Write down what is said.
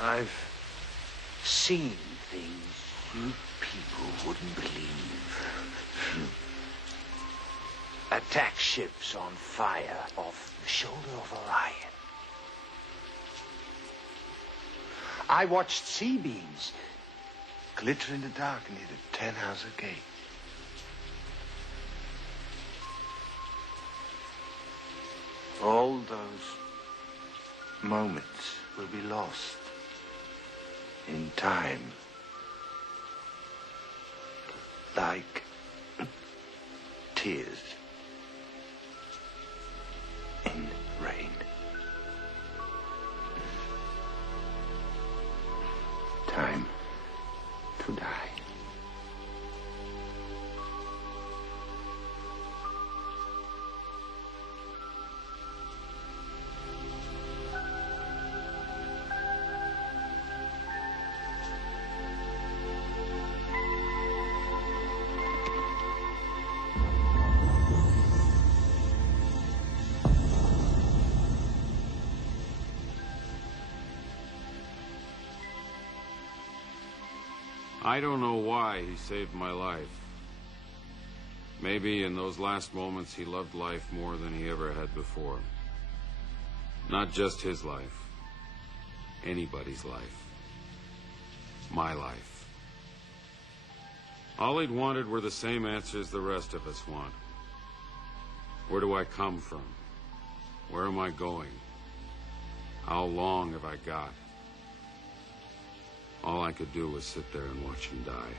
I've seen things you people wouldn't believe. Attack ships on fire off the shoulder of Orion. I watched sea beams glitter in the dark near the 10-house gate. All those moments will be lost in time. Like tears in rain. Time to die. I don't know why he saved my life. Maybe in those last moments he loved life more than he ever had before. Not just his life. Anybody's life. My life. All he'd wanted were the same answers the rest of us want. Where do I come from? Where am I going? How long have I got? All I could do was sit there and watch him die.